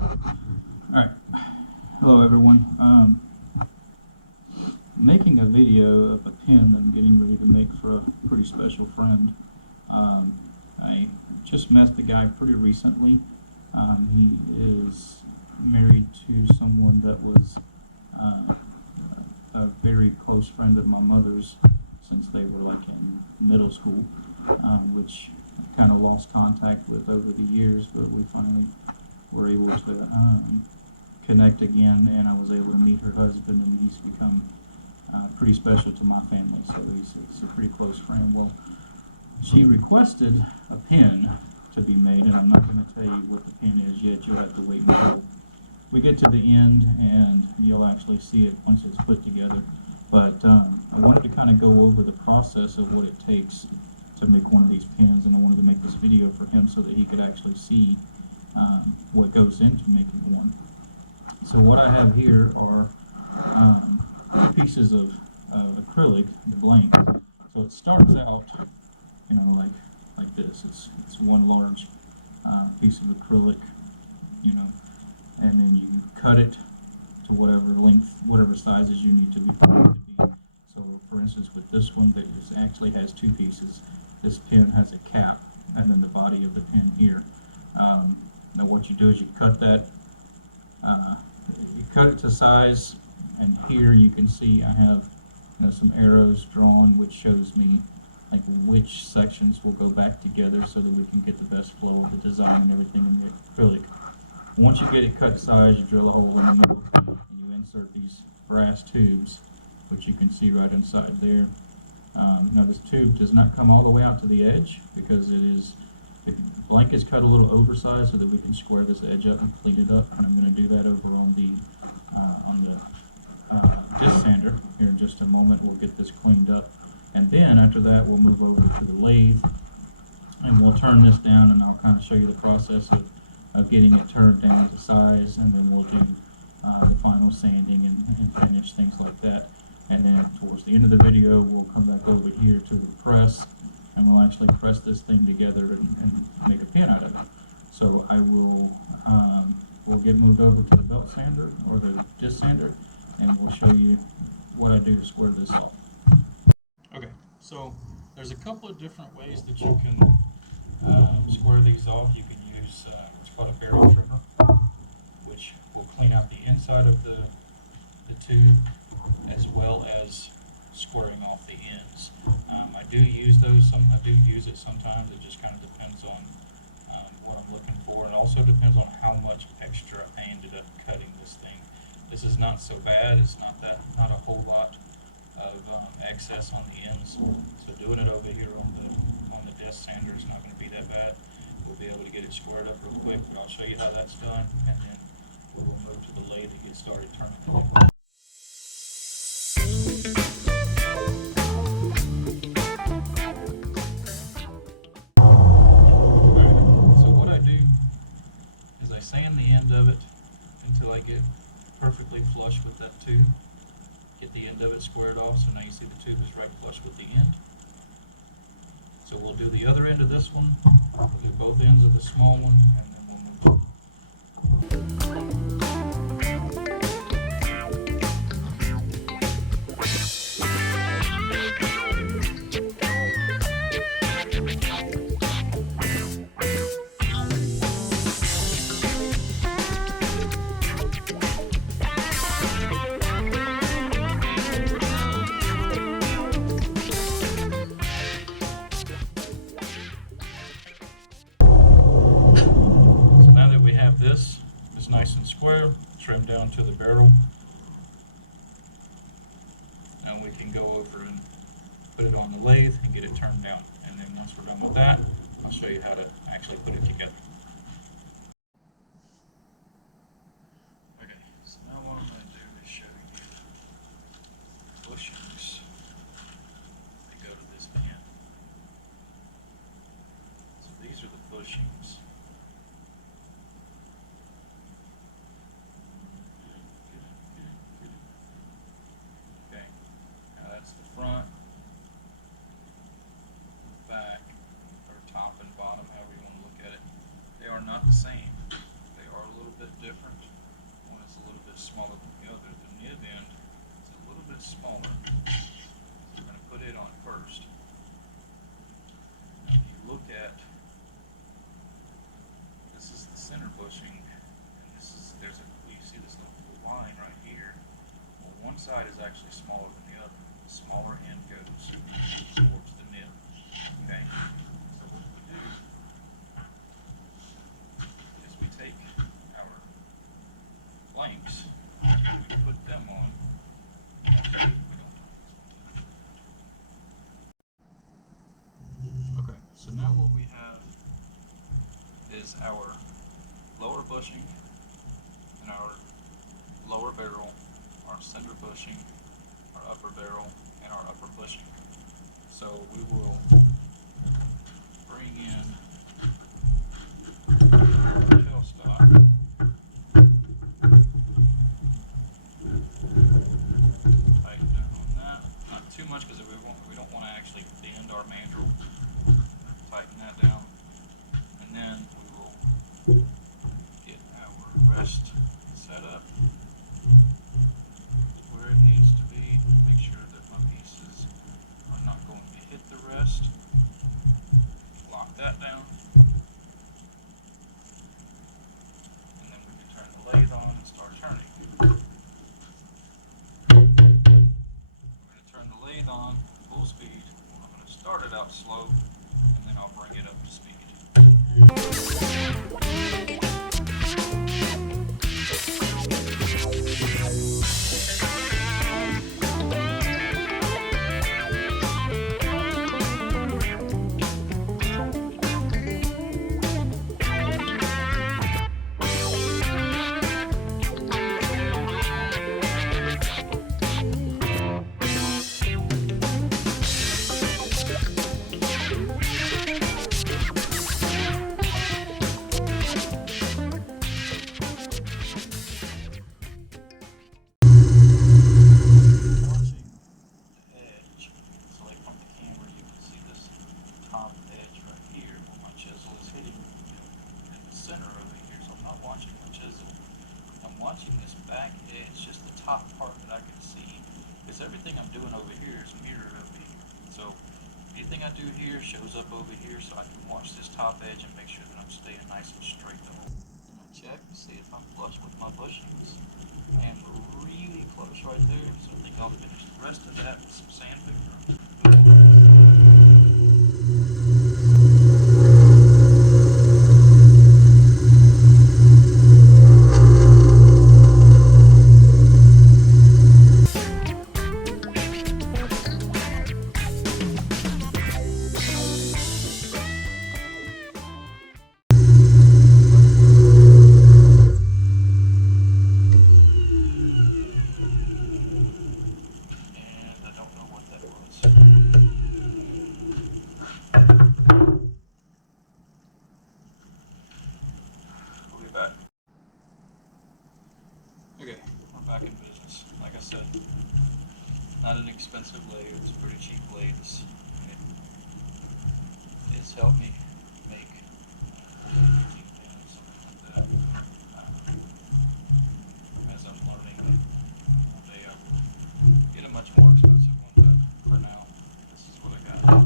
Alright, hello everyone. Making a video of a pin that I'm getting ready to make for a pretty special friend. I just met the guy pretty recently. He is married to someone that was a very close friend of my mother's since they were like in middle school, which I kind of lost contact with over the years, but we finally were able to connect again, and I was able to meet her husband, and he's become pretty special to my family, so he's a pretty close friend. Well, she requested a pin to be made, and I'm not going to tell you what the pin is yet. You'll have to wait until we get to the end, and you'll actually see it once it's put together. But I wanted to kind of go over the process of what it takes to make one of these pins, and I wanted to make this video for him so that he could actually see what goes into making one. So what I have here are pieces of acrylic, the blank. So it starts out, like this. It's one large piece of acrylic, and then you cut it to whatever length, whatever sizes you need to be. So, for instance, with this one, that actually has two pieces. This pin has a cap, and then the body of the pin here. Now, what you do is you cut that. You cut it to size, and here you can see I have some arrows drawn, which shows me like which sections will go back together so that we can get the best flow of the design and everything in the acrylic. Once you get it cut size, you drill a hole in the middle, and you insert these brass tubes, which you can see right inside there. Now this tube does not come all the way out to the edge because the blank is cut a little oversized so that we can square this edge up and clean it up, and I'm going to do that over on the disc sander here in just a moment. We'll get this cleaned up, and then after that we'll move over to the lathe and we'll turn this down, and I'll kind of show you the process of getting it turned down to size, and then we'll do the final sanding and finish, things like that. And then towards the end of the video we'll come back over here to the press, and we'll actually press this thing together and make a pin out of it. So I will we'll get moved over to the belt sander or the disc sander, and we'll show you what I do to square this off. Okay, so there's a couple of different ways that you can square these off. You can use what's called a barrel trimmer, which will clean out the inside of the tube as well as squaring off the ends. I do use those. I do use it sometimes. It just kind of depends on what I'm looking for, and also depends on how much extra I ended up cutting this thing. This is not so bad. It's not a whole lot of excess on the ends. So doing it over here on the desk sander is not going to be that bad. We'll be able to get it squared up real quick, but I'll show you how that's done, and then we will move to the lathe and get started turning it. Sand the end of it until I get perfectly flush with that tube. Get the end of it squared off, so now you see the tube is right flush with the end. So we'll do the other end of this one. We'll do both ends of the small one, and then we'll move on. This is nice and square, trimmed down to the barrel. Now we can go over and put it on the lathe and get it turned down. And then once we're done with that, I'll show you how to actually put it together. Okay, so now what I'm going to do is show you the bushings that go to this pin. So these are the bushings. That's the front, back, or top and bottom, however you want to look at it. They are not the same. They are a little bit different. different. One is a little bit smaller than the other. The nib end is a little bit smaller. So we're going to put it on first. Now, if you look at, this is the center bushing, and this is, you see this little line right here. Well, one side is actually smaller than the other. The smaller end goes towards the nib. Okay? So what we do is we take our blanks, we put them on. Okay, so now what we have is our lower bushing and our lower barrel, our center bushing, our upper barrel, and our upper bushing. So we will bring in our tailstock. Tighten down on that. Not too much because we don't want to actually bend our mandrel. Tighten that down. And then we will get our rest set up where it needs to be. Make sure that my pieces are not going to hit the rest. Lock that down. And then we can turn the lathe on and start turning. We're going to turn the lathe on full speed. I'm going to start it out slow and then I'll bring it up to speed. Watching this back edge, just the top part that I can see, because everything I'm doing over here is mirrored over here. So anything I do here shows up over here, so I can watch this top edge and make sure that I'm staying nice and straight the whole. I'm gonna check to see if I'm flush with my bushings. I am really close right there, so I think I'll finish the rest of that with some sandpaper. Okay, we're back in business. Like I said, not an expensive lathe, it's pretty cheap lathes. It's helped me make something like that. As I'm learning, one day I will get a much more expensive one, but for now, this is what I got.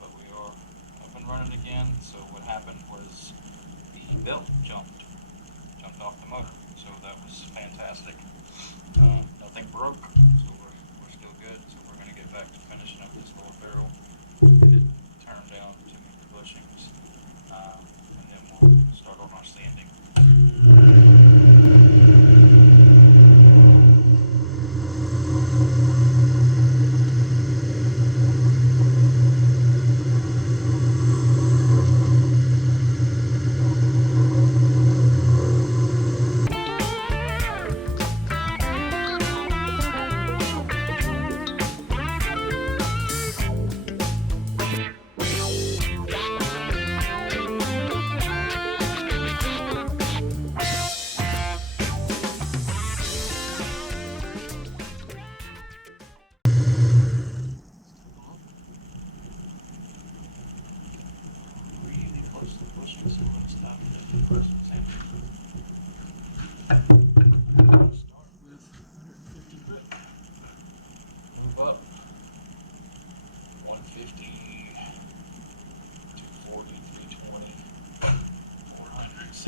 But we are up and running again, so what happened was the belt jumped off the motor. So that was fantastic. Nothing broke, so we're still good. So we're going to get back to finishing up this lower barrel, get it turned down to meet the bushings, and then we'll start on our sanding. Really close to the bushing, so we're going to stop and press some sandpaper.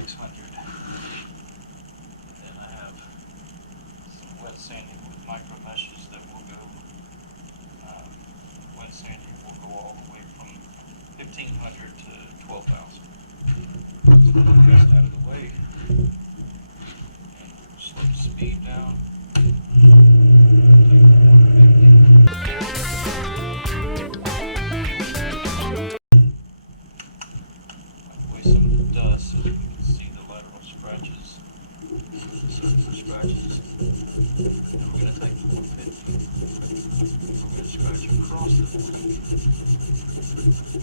600. Then I have some wet sanding with micro meshes that will go, wet sanding will go all the way from 1500 to 12,000. So put the rest out of the way and slow the speed down. Take the 150. Away some of the dust so you can see the lateral scratches, the surface scratches. And we're going to take the 150. We're going to scratch across the blade,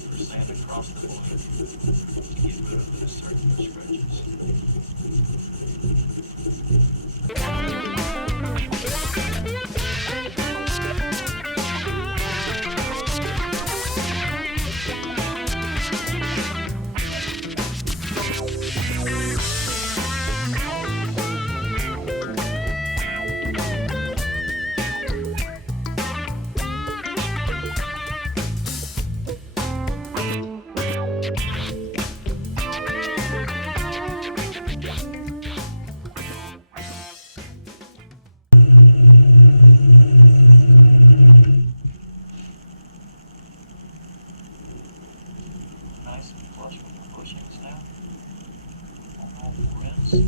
or sand across the blade to get rid of those circular scratches. Nice and flush with the bushings now on all four ends. You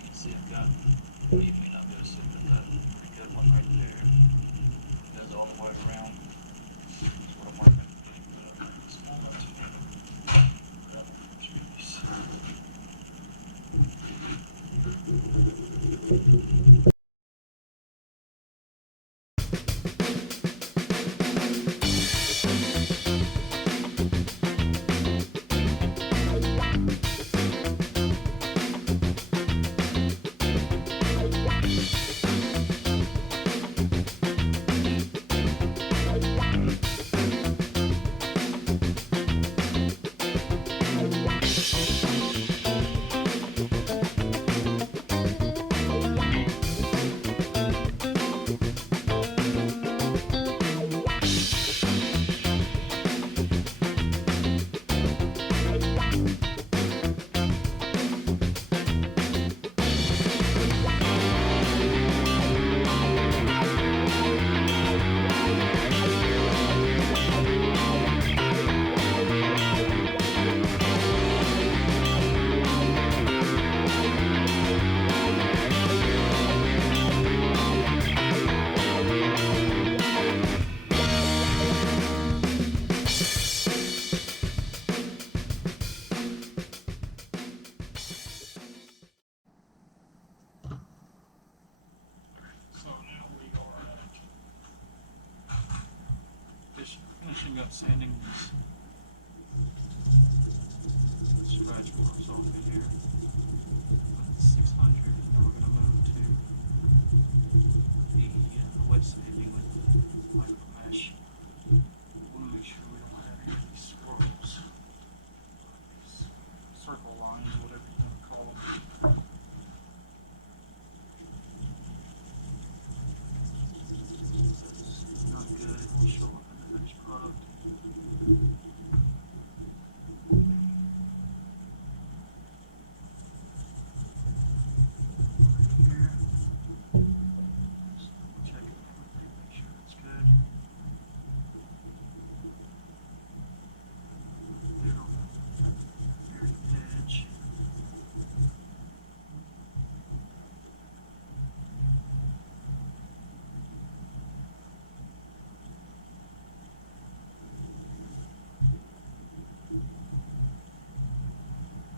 can see I've got, well, you may not notice it, but that's a pretty good one right there. It goes all the way around. That's what I'm working at this moment. So now we are finishing up sanding these scratch marks off of here with the 600, and we're going to move to the wet sanding with the micro mesh. We'll make sure we don't have any of these swirls, these circle lines, whatever you want to call them. Not good. It will show up in the finished product. Here. Just check it, make sure it's good. There on the edge.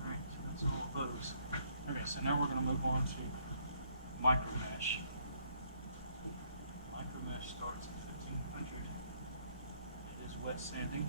Alright, so that's all of those. Okay, so now we're going to move on to micro mesh. Micro mesh starts at 1500. It is wet sanding.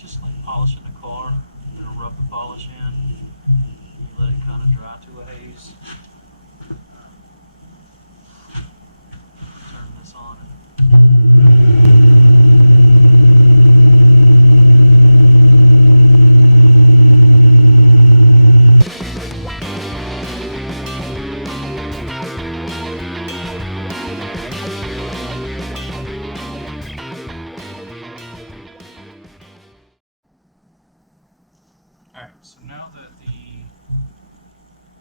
It's just like polishing a car. You're gonna rub the polish in. You let it kind of dry to a haze. Turn this on. Alright, so now that the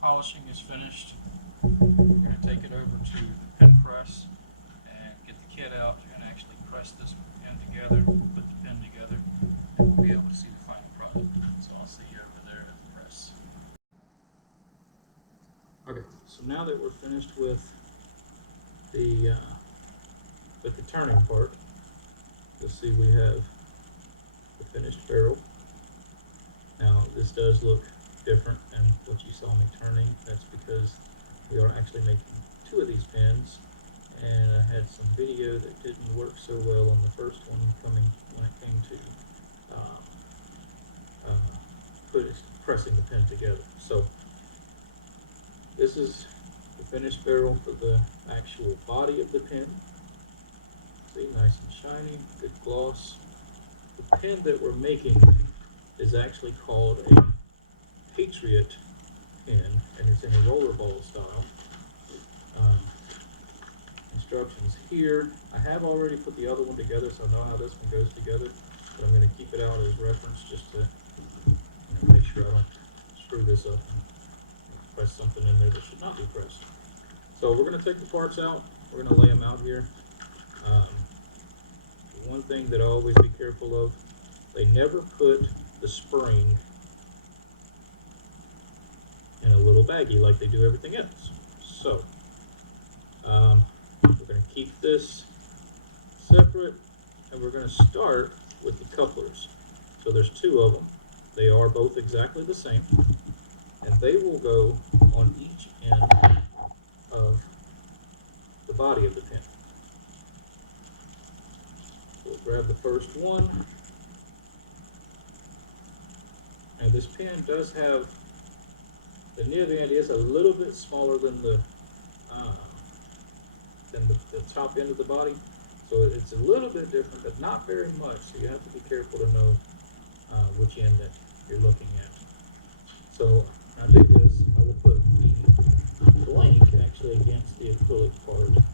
polishing is finished, we're going to take it over to the pin press and get the kit out. You're going to actually press this pin together, put the pin together, and we'll be able to see the final product. So I'll see you over there at the press. Okay, so now that we're finished with the turning part, you'll see we have the finished barrel. Now this does look different than what you saw me turning. That's because we are actually making two of these pins, and I had some video that didn't work so well on the first one when it came to pressing the pin together. So this is the finished barrel for the actual body of the pin. See, nice and shiny, good gloss. The pin that we're making is actually called a Patriot pin, and it's in a rollerball style. Instructions here. I have already put the other one together, so I know how this one goes together, but I'm going to keep it out as reference just to make sure I don't screw this up and press something in there that should not be pressed. So we're going to take the parts out. We're going to lay them out here. One thing that I always be careful of, they never put the spring in a little baggie like they do everything else. So we're going to keep this separate, and we're going to start with the couplers. So there's two of them. They are both exactly the same, and they will go on each end of the body of the pin. We'll grab the first one. Now this pin does have, the nib end is a little bit smaller than the top end of the body, so it's a little bit different, but not very much. So you have to be careful to know which end that you're looking at. So I do this. I will put the blank actually against the acrylic part and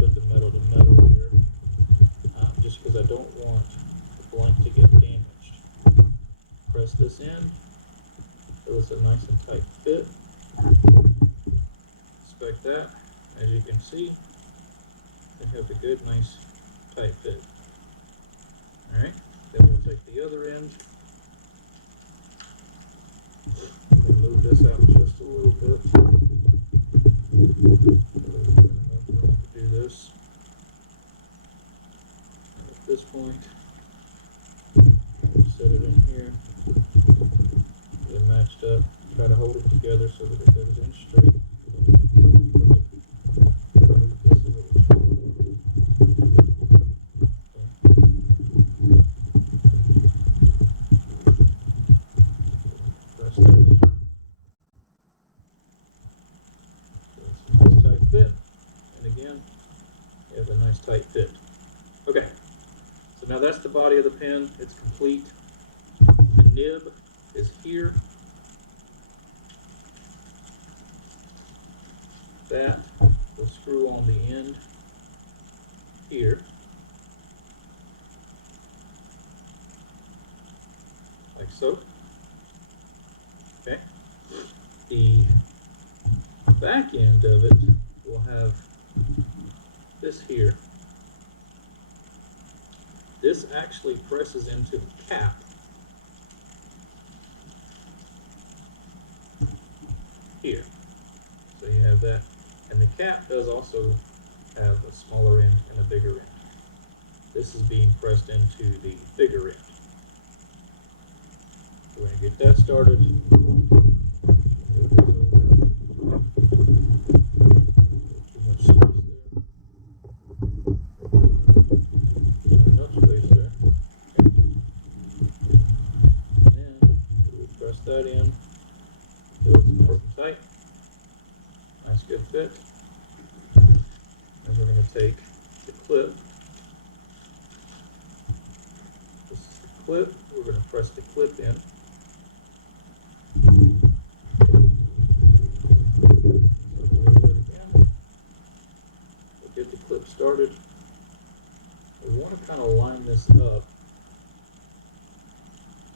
put the metal to metal here, just because I don't want the blank to get damaged. Press this in, so it's a nice and tight fit. Inspect that. As you can see, they have a good, nice, tight fit. Alright, then we'll take the other end and move this out just a little bit. Do this. And at this point, set it in here, get it matched up, try to hold it together so that it goes in straight. Press that in. So it's a nice tight fit, and again, you have a nice tight fit. Okay, so now that's the body of the pin. It's complete. The nib is here. That will screw on the end here. Like so. Okay. The back end of it will have this here. This actually presses into the cap. Here. So you have that. And the cap does also have a smaller end and a bigger end. This is being pressed into the bigger end. We're going to get that started. Too much space there. Not enough space there. Okay. clip, we're going to press the clip in. We'll get the clip started. We want to kind of line this up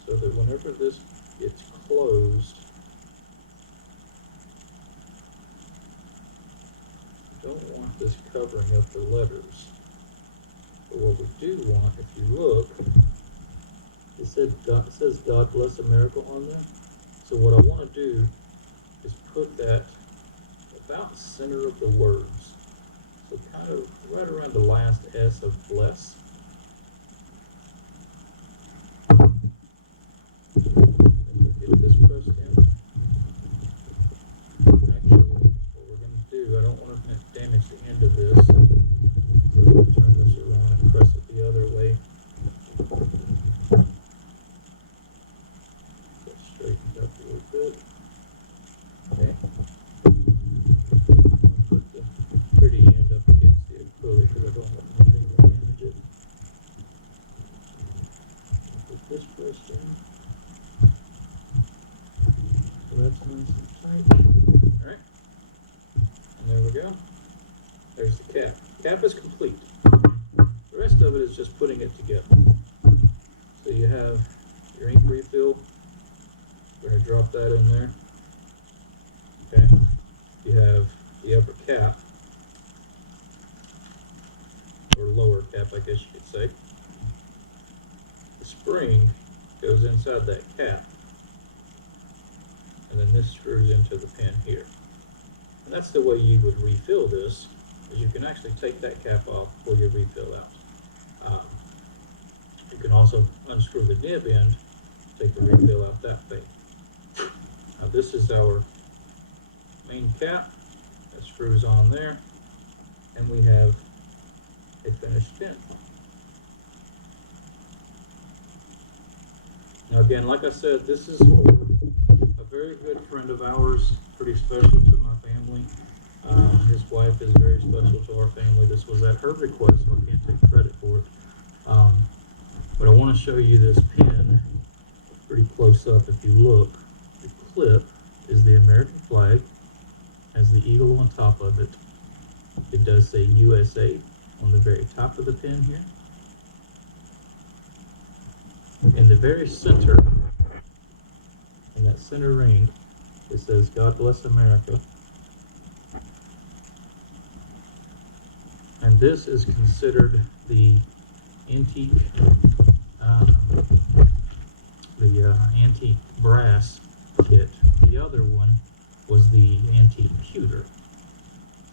so that whenever this gets closed, we don't want this covering up the letters. But what we do want, if you look, it says God Bless America on there. So what I want to do is put that about the center of the words. So kind of right around the last S of bless. And we'll get this pressed in. Actually, what we're going to do, I don't want to damage the end of this. So we're going to turn this around and press it the other way. Get straightened up a little bit. Okay. Put the pretty end up against the acrylic because I don't want anything to damage it. Put this pressed in. So that's nice and tight. Alright. And there we go. There's the cap. Cap is complete. The rest of it is just putting it together. So you have your ink refill. We're going to drop that in there. Okay. You have the upper cap, or lower cap, I guess you could say. The spring goes inside that cap, and then this screws into the pin here. And that's the way you would refill this, is you can actually take that cap off before you refill out. You can also unscrew the nib end, take the refill out that way. Now this is our main cap that screws on there, and we have a finished pin. Now again, like I said, this is a very good friend of ours, pretty special to my family. His wife is very special to our family. This was at her request, so I can't take credit for it. But I want to show you this pin pretty close up. If you look, the clip is the American flag, has the eagle on top of it. It does say USA on the very top of the pin here. In the very center, in that center ring, it says God Bless America. And this is considered the antique, antique brass kit. The other one was the antique pewter.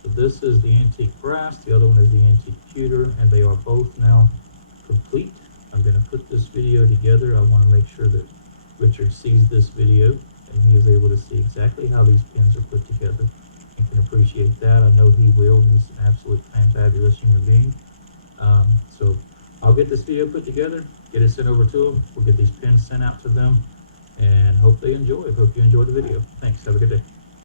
So this is the antique brass, the other one is the antique pewter, and they are both now complete. I'm going to put this video together. I want to make sure that Richard sees this video and he is able to see exactly how these pins are put together and can appreciate that. I know he will. He's an absolute fantabulous human being. So I'll get this video put together, get it sent over to him. We'll get these pins sent out to them, and hope they enjoy. Hope you enjoyed the video. Thanks. Have a good day.